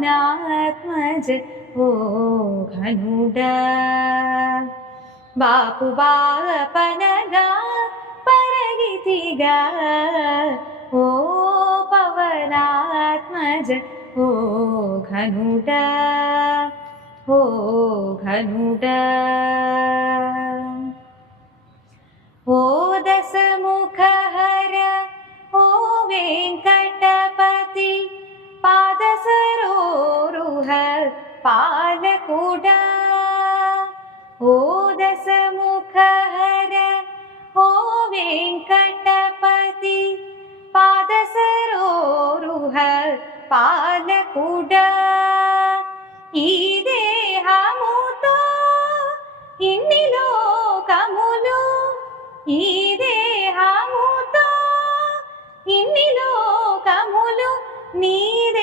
పవనాత్మజ ఓ ఘనుడా బాపు బాపనగా పరగితిగా ఓ పవనాత్మజ ఓ ఘనుడా ఓ ఘనుడా ఓ దశముఖహర ఓ వెంకటపతి పాదసరోరుహ పాలకుడా ఓ దశముఖహర ఓ వెంకటపతి పాదసరోరుహ పాలకుడా ఈ దేహముతో ఇన్ని లోకములు ఈ దేహముతో ఇన్ని లోకములు నీదే